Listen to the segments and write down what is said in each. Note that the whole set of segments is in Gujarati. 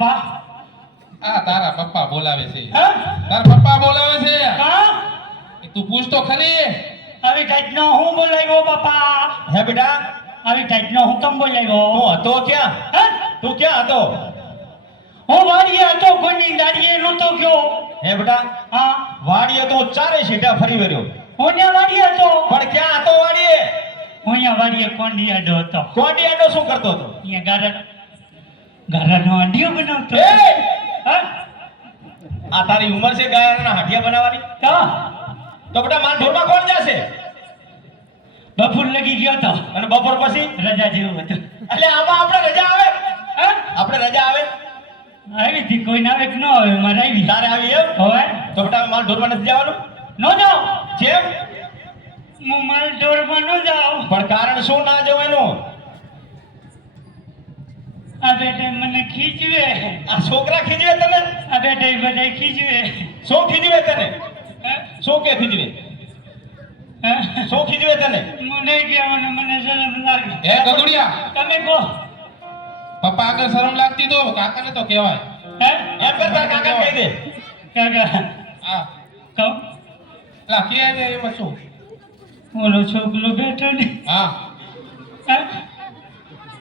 પપ્પા આ તારા પપ્પા બોલાવે છે. હા તારા પપ્પા બોલાવે છે. હા તું પૂછ તો ખરી. આવી ટાઈટનો હું બોલાવ્યો પપ્પા હે બેટા આવી ટાઈટનો હું કેમ બોલાવ્યો તું હતો ક્યાં? હા તું ક્યાં હતો? હું વાડીએ હતો કોઈની દાડીએ નહોતો ગયો હે બેટા હા વાડીએ તો ચારે સીટા ફરી વર્યો, હું ત્યાં વાડીએ હતો પણ ક્યાં હતો વાડીએ? હું અહીંયા વાડીએ કોંડિયાડો હતો કોંડી આંડો શું કરતો હતો? અહીંયા ગારાનો અંડિયો બનાવતો એ! હા આ તારી ઉંમર છે ગાયના હાટિયા બનાવવાની? તો તો બેટા માર ઢોરમાં કોણ જશે? બપોર લગી ગયો તો અને બપોર પછી રજા જેવું હતું એટલે આમાં આપણે રજા આવે? હા આપણે રજા આવે? આવી હતી કોઈ ના આવે કે ન આવે મારે આવી તારે આવી એમ? હવે તો બેટા માર ઢોરમાં નથી જવાનું? નો જાઓ જેમ હું મારા ઢોરમાં ન જાઉં પણ કારણ શું ના જવાનું? આ બેટે મને ખીચવે આ છોકરા ખીજવે તને? આ બેટે બધા ખીચવે શું ખીજવે તને? હા? શું કે ખીજવે? હા? શું ખીજવે તને? મને કહેવાનું મને શરમ લાગે એ ગગુડિયા, તમે કહો પપ્પા આગળ શરમ લાગતી તો કાકાને તો કહેવાય. હે એમ કરતા કાકા કહી દે. કાકા હા કહું લા કે દે એમાં શું. ઓલો છોકરો બેઠો ને હા હા?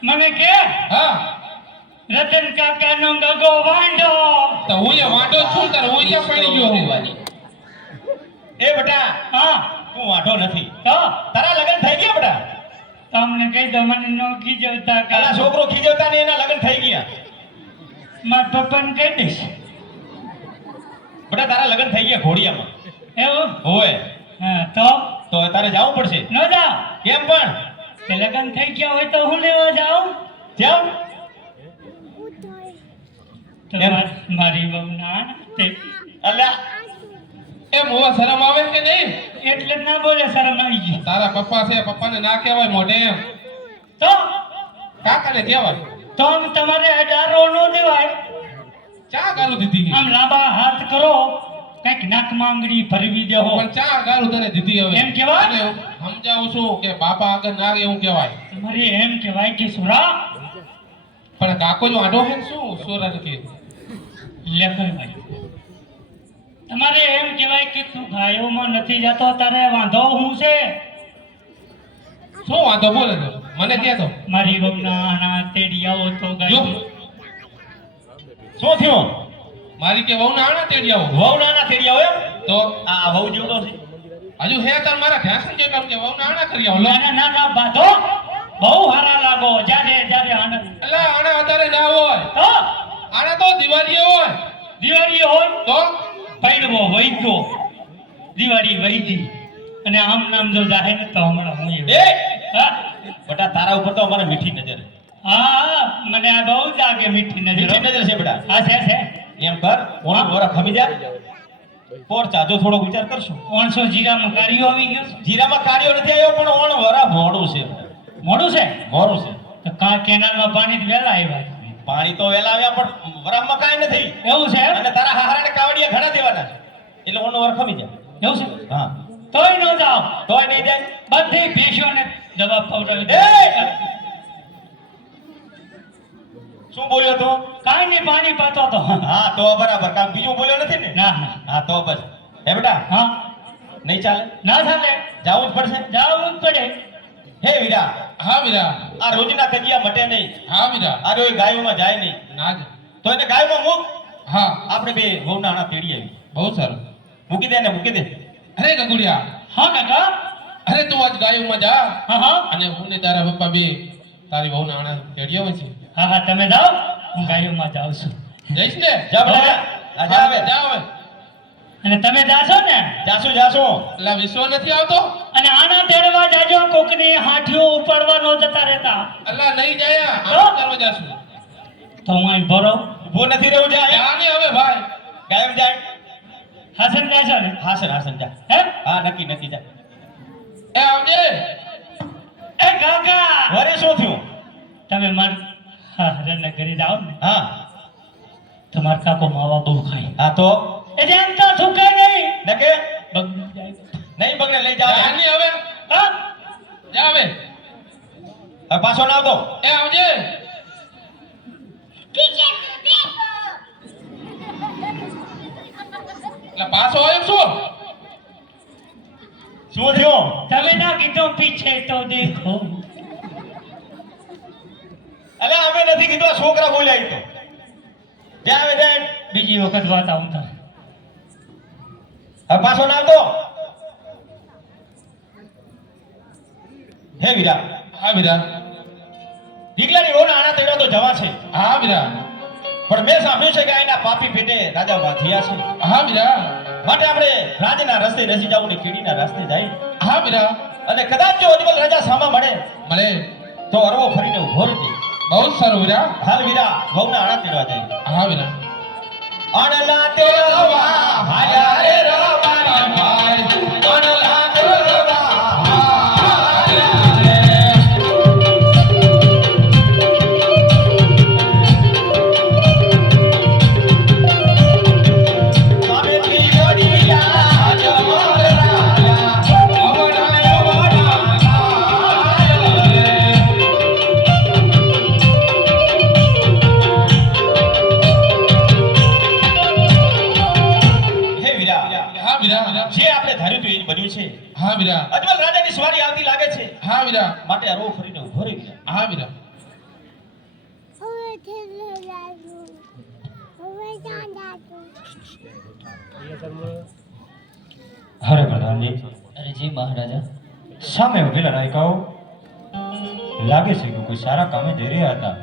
મને કે હા રતન કાકાનો ગગો વાંઢો તો હું એ વાંઢો જ છું. તારે હું ક્યાં પડી ગયો હું? એ બેટા હા તું વાંઢો નથી. તો તારા લગ્ન થઈ ગયા બેટા? તમને કહી દો મને નો ખીજવતા તારા છોકરો ખીજવતા ને એના લગ્ન થઈ ગયા. મારા પપ્પાને કહી દઈશ બેટા તારા લગ્ન થઈ ગયા ઘોડિયામાં. એવું હોય હા તો તારે જવું પડશે. ન જાઓ કેમ પણ? કે લગ્ન થઈ ગયા હોય તો હું લેવા જાઉં કેમ? તો એમ? મારી બહુ ના તે અલ્યા એમ હોવા શરમ આવે કે નહીં? એટલે જ ના બોલે શરમ આવી ગઈ તારા પપ્પા છે, પપ્પાને ના કહેવાય મોઢે એમ. તો કાકાને કહેવાય. તો આમ તમારે અડારો નો દેવાય ચા ગાલું દીધી. આમ લાંબા હાથ કરો કઈક નાકમાં આંગળી ભરવી દેહો પણ ચા ગાલું તને દીધી હવે. એમ કહેવાય? એટલે સમજાવું છું કે બાપા આગળ ના એવું કહેવાય. તમારે એમ કહેવાય કે સુરા પણ કાકો જો આડો છે ને શું સોરા નથી. લેખન ભાઈ તમારે એમ કહેવાય કે તું ગાયોમાં નથી જતો તારે વાંધો હું છે શું વાંધો બોલે તો મને કહે તો. મારી બહુના આના તેડી આવો તો જો ગાયો શું થયું? મારી કે વહુ ના આણા તેડી આવો. વહુ નાના થઈ ગયા હોય એમ? તો આ વહુ જેવડો છે. હજુ હે તાર મારા ઘાસન જેટલા કે વહુ ના આણા કરી આવો. લો. ના ના ના બાધો બહુ હારા લાગો જ્યારે જ્યારે આનંદ અલા આણા વધારે ના હોય. તો આણા તો દિવાળીએ હોય. દિવાળી હોય તો પૈડવો વૈધો દિવાળી વૈધી અને આમ નામ જો જાહે ને તો હમણાં હું એ હા બેટા તારા ઉપર તો અમારે મીઠી નજર. હા મને આ બહુ લાગે મીઠી નજર મીઠી નજર છે બેટા. હા છે એમ કર ઓનો વરા ખમી જા. પોર ચાજો થોડો વિચાર કરશું. 500 જીરામાં કાર્યો આવી ગયો છે. જીરામાં કાર્યો નથી આવ્યો પણ ઓણ વરા મોડું છે. મોડું છે મોડું છે. તો કા કેનાલમાં પાણી વેલા આવ્યા પાણી તો વેલા આવ્યા પણ વરામાં કાંઈ નથી. એવું છે અને તારા હાહરાને કાવડિયા ઘણા દેવાના છે. એટલે ઓનો વર ખમી જા. એવું છે હા તોય ન જાઓ તોય નહીં જાય. બધી ભેંસોને દવા પવડાવી દે એ! શું બોલ્યો તું? કાંઈ નહીં પાણી પાતો તો હા તો બરાબર કામ બીજું બોલ્યો નથી ને? ના ના હા તો બસ. હે બેટા હા નહીં ચાલે? ના ચાલે જાવું જ પડશે. જાવું જ પડે હે વીરા હા વીરા. આ રોજના કજિયા મટે નહીં. હા વીરા. આ રોય ગાયોમાં જાય નહીં. ના જ. તો એને ગાયોમાં મૂક. હા આપણે બે વહુના આણા તેડી આવી. બહુ સારું. મૂકી દે ને મૂકી દે. અરે ગગુડિયા, હા કાકા અરે તું આજ ગાયોમાં જા હા હા અને હું ને તારા પપ્પા બે તારી વહુના આણા તેડી આવે છે. હા હા તમે જાઓ હું ગાયોમાં જાઉં છું જઈશ ને? જા બેટા જા આવે. જા હવે. અને તમે જાશો ને જાશું જાશું. એટલે વિશ્વ નથી આવતો. અને આના તેડવા જાજો કોકની હાથીઓ ઉપાડવા નો જતા રહેતા અલ્લા નહીં જાય. આમ કરવા જાશું. તો હું અહીં ભરો ઊભો નથી રહેવું. જા જા ને હવે ભાઈ. ગાયમ જાય. હાસન જાશો ને હાસન હાસન જા. હે હા નક્કી નક્કી જા. એ આવજે. એ કાકા વરે શું થયું? તમે માર હા રને ઘરે જાઓ ને હા તમાર કાકો માવા બહુ ખાય હા તો એટલે એમ તો થૂકે નહીં નકે બગડી જાય નહીં બગડે લઈ જાવ. જા ને હવે. હા જા હવે. હવે પાછો ના આવતો. એ આવજે. ઠીક છે બેઠો એટલે પાછો આવ્યો શું? શું થયું? તમે ના કીધું પીછે તો દેખો. અલે અમે નથી કીધું, આ છોકરા બોલ્યા ઈ તો. જ્યાં આવે જાય બીજી વખત વાત આવું થાય. હવે પાછો ના આવતો. હે વીરા, હા વીરા. ઢીકલાની રોના આણા તેડા તો જવા છે, હા વીરા. પણ મેં સાંભળ્યું છે કે આના પાપી પેટે રાજા બાંધ્યા છે. હા વીરા. માટે આપણે રાજના રસ્તે રસી જાવું ને કીડીના રસ્તે જાય. હા વીરા. અને કદાચ જો અજમલ રાજા સામા મળે મળે તો અરવો ફરીને ઉભો રહેજે. બહુ જ સારું વીરા. હાલ વીરા વહુના આણા તેડવા જાય. હા વીરા. આણલા તેડવા હાયા રે રવાના ભાઈ, આણલા તેડવા સામેથી જોડિયા જમલ રાજા અવડાયો હે વીરા, હા વીરા. જે આપણે ધાર્યું હતું એ જ બન્યું છે. હા વીરા. અજમલ રાજાની સવારી આવતી લાગે છે, હા વીરા. માટે અરવો ફરીને ઉભો રહી વીરા. હા વીરા. હરે પ્રધાનજી, અરે જી મહારાજા. સામે ઉભેલા નાયકાઓ લાગે છે કે કોઈ સારા કામે જઈ રહ્યા હતા,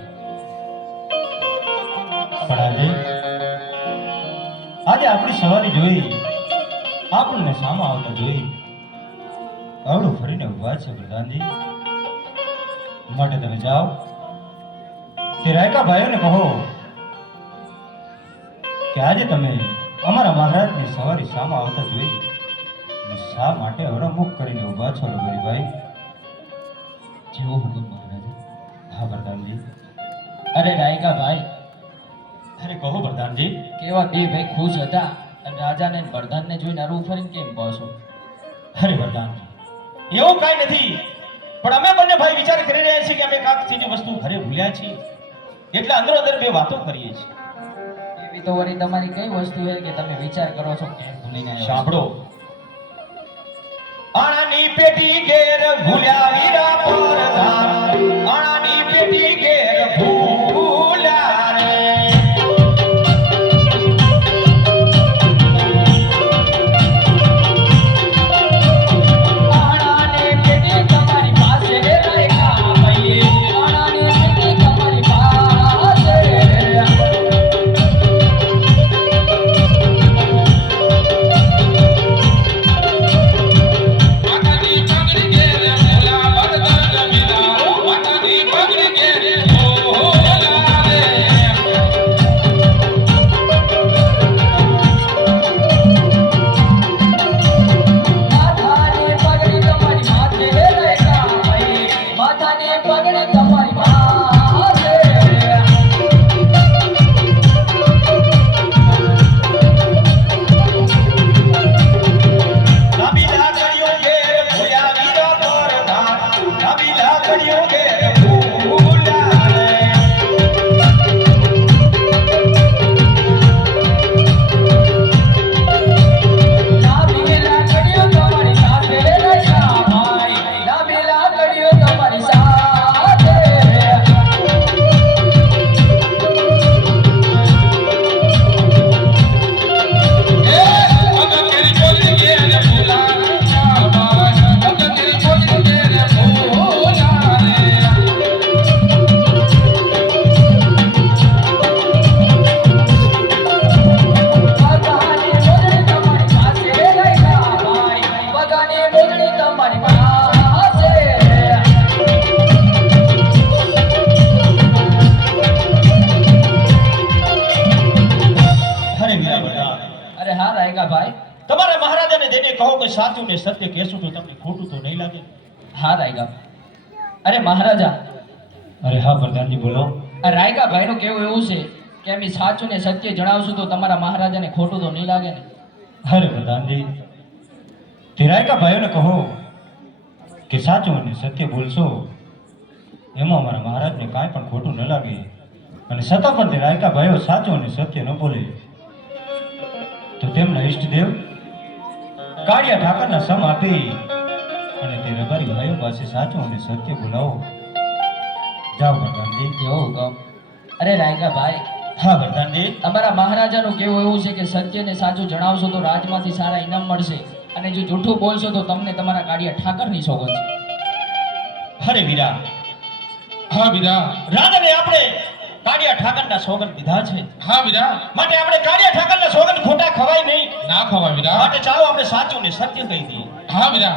પણ આજે આપણી સવારી જોઈ, આપણને સામા આવતા જોઈ આવડું ફરીને ઉભા છે પ્રધાનજી. માટે તમે જાઓ તે રાયકા ભાઈઓને કહો કે આજે તમે અમારા મહારાજની સવારી સામા આવતા જોઈ અને શા માટે અવડા મુખ કરીને ઉભા છો રઘુવીરભાઈ? જેવો હુકમ મહારાજા. હા પ્રધાનજી. અરે રાયકા ભાઈ, અરે કહો પ્રધાનજી. કેવા બે ભાઈ ખુશ હતા અને રાજાને અને પ્રધાનને જોઈને અરવું ફરીને કેમ બસો? અરે પ્રધાનજી, એવું કાંઈ નથી, પણ અમે બંને ભાઈ વિચાર કરી રહ્યા છીએ કે અમે કાંક ચીજ વસ્તુ ઘરે ભૂલ્યા છીએ, એટલે અંદરો અંદર બે વાતો કરીએ છીએ. એવી તો વળી તમારી કઈ વસ્તુ છે કે તમે વિચાર કરો છો કે ભૂલીને આવ્યા છો? સાંભળો. આણાની પેટી ઘેર ભૂલ્યા વીરા પરધાન, આણાની પેટી ઘેર ભૂલ્યા રે. આણાની પેટી તમારી પાસે રે રાયકા ભાઈ, આણાની પેટી તમારી પાસે રે. માતાની પગડી ઘેરે ભોલા વરદાન મિલા. માતાની પગડી ઘેરે ભોલા રે. માથાની પગડી તમારી માથે રે રાયકા ભાઈ, માથાની પગડી તમારી માથે રે. લાંબી લાકડીઓ ઘેર ભૂલ્યા વીરા પરધાન, લાંબી લાકડીઓ ઘેર ભૂલ્યા રે. લાંબી લાકડીઓ તમારી સાથે રે રાયકા ભાઈ, લાંબી લાકડીઓ તમારી સાથે રે. અગર તેરી પગડી ઘેરે ભોલા રાજા ભાઈ. અગર તેરી પગડી ઘેરે ભોલા રે. બગાની મોજડી તમારી પાસે રે રાયકા ભાઈ, બગાની મોજડી તમારી પાસે રે. અરે વીરા પ્રધાન, અરે હા રાયકા ભાઈ. તમારા મહારાજાને જઈને કહો કે સાચું ને સત્ય કહેશું તો તમને ખોટું તો નહીં લાગે. હા રાયકા ભાઈ. અરે મહારાજા, અરે હા પ્રધાનજી, બોલો. આ રાયકા ભાઈનું કેવું એવું છે કે અમે સાચું ને સત્ય જણાવશું તો તમારા મહારાજાને ખોટું તો નહીં લાગે ને? અરે પ્રધાનજી, તે રાયકા ભાઈઓને કહો કે સાચું અને સત્ય બોલશો એમાં અમારા મહારાજને કાંઈ પણ ખોટું ન લાગે, અને છતાં પણ તે રાયકા ભાઈઓ સાચું અને સત્ય ન બોલે તો તેમના ઈષ્ટદેવ કાળિયા ઠાકરના સમ આપી અને તે રબારી ભાઈઓ પાસે સાચું અને સત્ય બોલાવો. જાઓ પ્રધાનજી. કેવો હુકમ? અરે રાયકા ભાઈ, હા પ્રધાનજી. અમારા મહારાજાનું કેવું એવું છે કે સત્ય ને સાચું જણાવશો તો રાજમાંથી સારા ઇનામ મળશે, અને જો જૂઠું બોલશો તો તમને તમારા કાળિયા ઠાકરની સોગંદ છે. અરે વીરા, હા વીરા, રાજાને આપણે કાળિયા ઠાકરના સોગંદ દીધા છે, હા વીરા, માટે આપણે કાળિયા ઠાકરના સોગંદ ખોટા ખવાય નહીં. ના ખવાય વીરા, માટે ચાલો આપણે સાચું ને સત્ય કહી દઈએ. હા વીરા,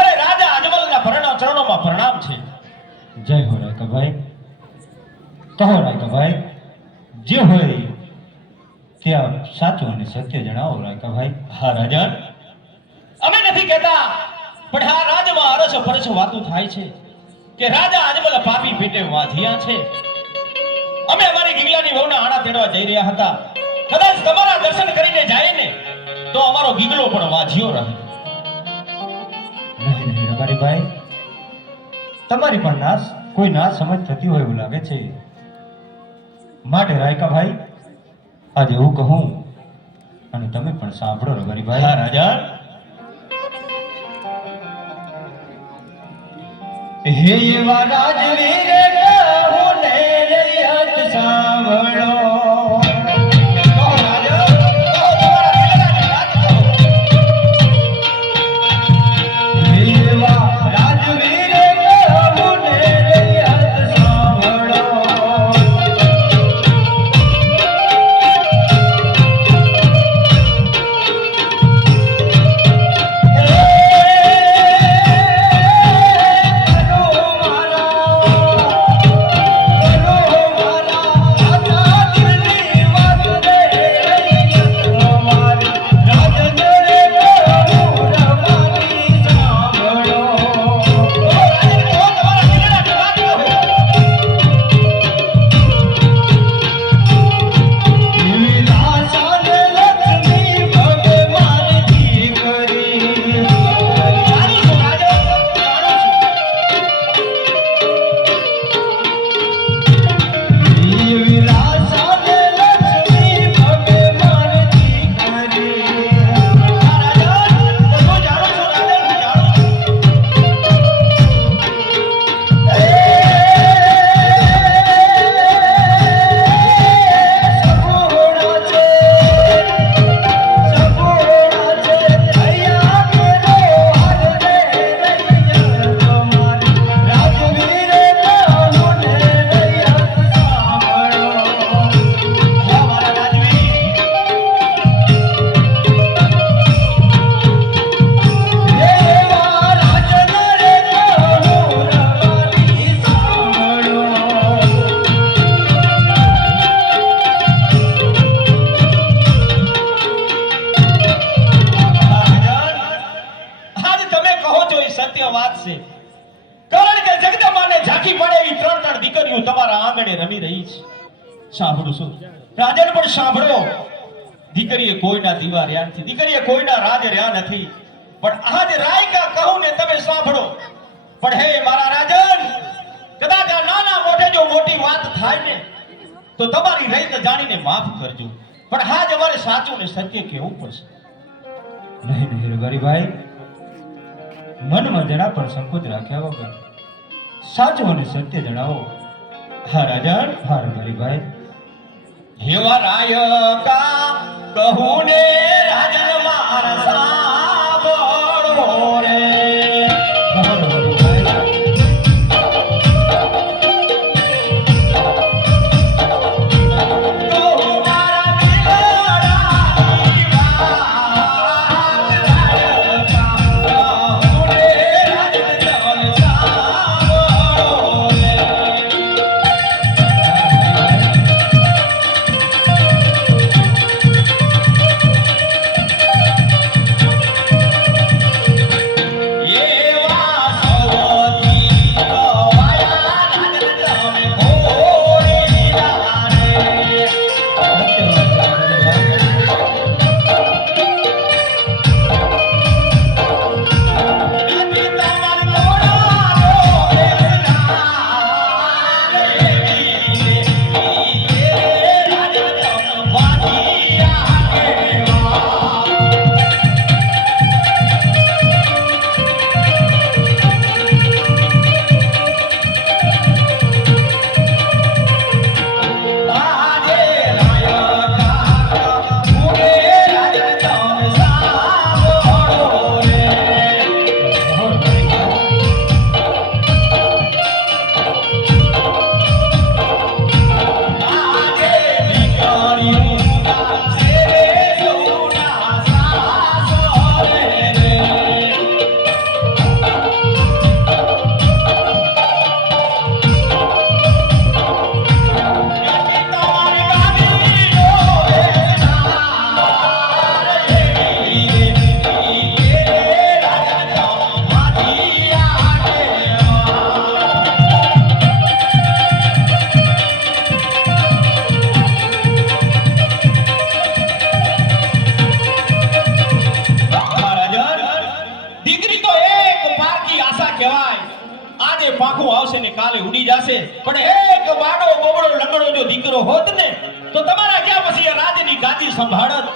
અરે રાજા અજમલના ચરણોમાં પ્રણામ છે. જય હો રાયકાભાઈ. કહો રાયકાભાઈ, જે હોય તે આપ સાચું અને સત્ય જણાવો રાયકાભાઈ. હા રાજા, અમે નથી કહેતા, પણ આ રાજમાં અરસ પરસ વાતું થાય છે કે રાજા અજમલ પાપી પેટે વાંધ્યા છે. અમે અમારી ગીગલાની વહુના આણા તેડવા જઈ રહ્યા હતા. કદાચ તમારા દર્શન કરીને જાય ને તો અમારો ગીગલો પણ વાંધ્યો રહે. નહીં નહીં રબારીભાઈ, તમારી પણ કોઈ ના સમજ થતી હોય એવું લાગે છે. માટે રાયકાભાઈ, આજે હું કહું અને તમે પણ સાંભળો રબારીભાઈ. હા રાજા, હે એવા રાજવીર કહું ને રૈયત સાંભળો. કહો રાજા, કહો તમારા દિલની વાત કહો. હે એવા રાજવીર કહું ને રૈયત સાંભળો. સત્ય વાત છે. કારણ કે જગદંબાને ઝાંખી પડે એવી ત્રણ ત્રણ દીકરીઓ તમારા આંગણે રમી રહી છે. સાંભળો છો રાજન, પણ સાંભળો. દીકરીએ કોઈના દીવા રહ્યા નથી, દીકરીએ કોઈના રાજ રહ્યા નથી. પણ આજ રાયકા કહું ને તમે સાંભળો. પણ હે મારા રાજન, કદાચ આ નાના મોઢે જો મોટી વાત થાય ને તો તમારી રહીત જાણીને માફ કરજો. પણ આજ અમારે સાચું ને સત્ય કહેવું પડશે. નહીં નહીં રબારીભાઈ, મનમાં જરા પણ સંકોચ રાખ્યા વગર સાચું અને સત્ય જણાવો. હા રાજન, હા રબારીભાઈ. હેવા રાયકા કહું ને રાજન મારા સાંભળો રે. હા રબારીભાઈ. કહું મારા દિલની વાત, રાયકા કહું ને રાજન સાંભળો રે. હા ભાઈ આજે પાંખું આવશે ને કાલે ઉડી જશે પણ એક બાડો બોબડો લંગડો જો દીકરો હોત ને તો તમારા ક્યાં પછી આ રાજની ગાદી સંભાળત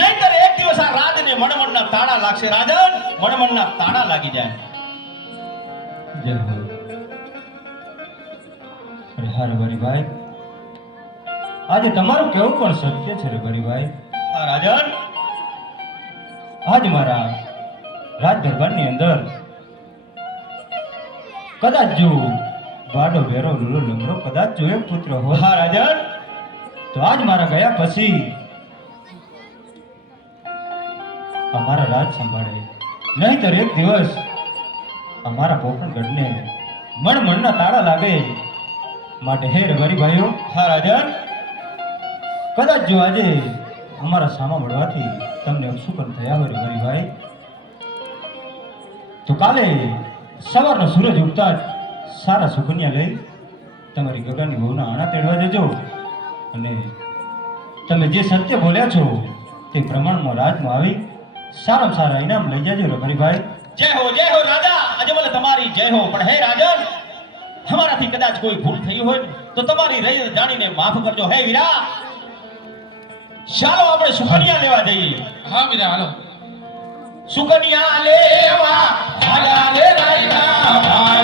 નહીંતર એક દિવસ આ રાજને મણમણના તાળા લાગશે રાજન મણમણના તાળા લાગી જાય જય હો. અરે હા રે બરીભાઈ, આજે તમારું કેવું પણ સત્ય છે રે બરીભાઈ. હા રાજન આજ મારા રાજ દરબારની અંદર કદાચ જો બાડો ભેરો લૂલો લંગડો કદાચ જો એક પુત્ર હોત હા રાજન તો આજ મારા ગયા પછી અમારા રાજ સંભાળે નહીંતર એક દિવસ અમારા પોખરણગઢને મણના તાળા લાગે. માટે હે રે બરીભાઈઓ, હા રાજન કદાચ જો આજે અમારા સામા મળવાથી તમને અપશુકન થયા હોય રે બરીભાઈ, તો કાલે સવારનો સૂરજ ઉગતા જ સારા સુકન્યા લઈ તમારી ગગાની બહુના આણા તેડવા જજો અને તમે જે સત્ય બોલ્યા છો તે પ્રમાણમાં રાજમાં આવી સારામાં સારા ઇનામ લઈ જજો રે બરીભાઈ. જય હો રાજા અજમલ તમારી જય હો પણ હે રાજન અમારાથી કદાચ કોઈ ભૂલ થઈ હોય ને તો તમારી રહી જાણીને માફ કરજો હે વીરા ચાલો આપણે સુકન્યા લેવા જઈએ હા વીરા હાલો સુકન્યા લેવા ભાગ્યા લે રાયના ભાઈ